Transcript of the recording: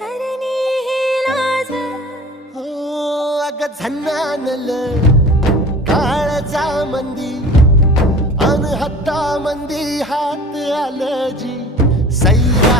तरणी ही लाज हो अग झन्नानल काळजा मंदी अन हत्ता मंदी हात आलं जी सैरा